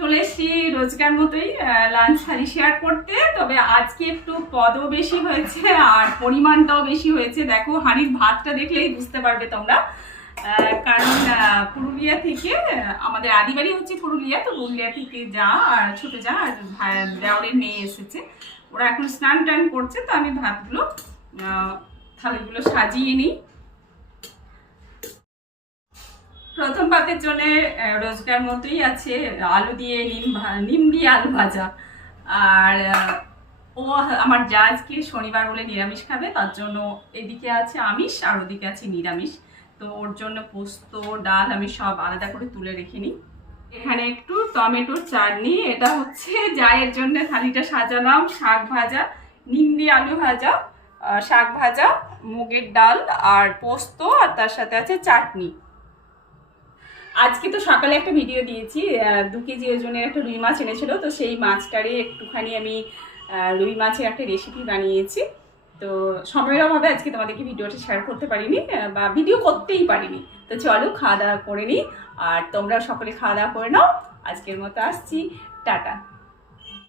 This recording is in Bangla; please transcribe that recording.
চলে এসেছি রোজকার মতোই লাঞ্চ থালি শেয়ার করতে। তবে আজকে একটু পদও বেশি হয়েছে আর পরিমাণটাও বেশি হয়েছে। দেখো হাঁড়ির ভাতটা দেখলেই বুঝতে পারবে তোমরা। কারণ পুরুলিয়া থেকে, আমাদের আদিবাড়ি হচ্ছে পুরুলিয়া, তো পুরুলিয়া থেকে যা আর ছোটো যা আর দেওরের মেয়ে এসেছে, ওরা এখন স্নান টান করছে। তো আমি ভাতগুলো থালিগুলো সাজিয়ে নিই। প্রথম পাতের জন্য রোজকার মতোই আছে আলু দিয়ে নিম দিয়ে আলু ভাজা। আর ও আমার যা আজকে শনিবার বলে নিরামিষ খাবে, তার জন্য এদিকে আছে আমিষ আর ওদিকে আছে নিরামিষ। তো ওর জন্য পোস্ত ডাল আমি সব আলাদা করে তুলে রেখে নিই। এখানে একটু টমেটোর চাটনি, এটা হচ্ছে জায়ের জন্য থালিটা সাজালাম। শাক ভাজা, নিম দিয়ে আলু ভাজা, শাক ভাজা, মুগের ডাল আর পোস্ত, আর তার সাথে আছে চাটনি। আজকে তো সকালে একটা ভিডিও দিয়েছি, 2 কেজি ওজনের একটা রুই মাছ এনেছিল, তো সেই মাছটারই একটুখানি আমি রুই মাছের একটা রেসিপি বানিয়েছি। তো সময়ের অভাবে আজকে তোমাদেরকে ভিডিওটা শেয়ার করতে পারিনি, বা ভিডিও করতেই পারিনি। তো চলো খাওয়া দাওয়া করে নিই, আর তোমরা সকলে খাওয়া দাওয়া করে নাও। আজকের মতো আসছি, টাটা।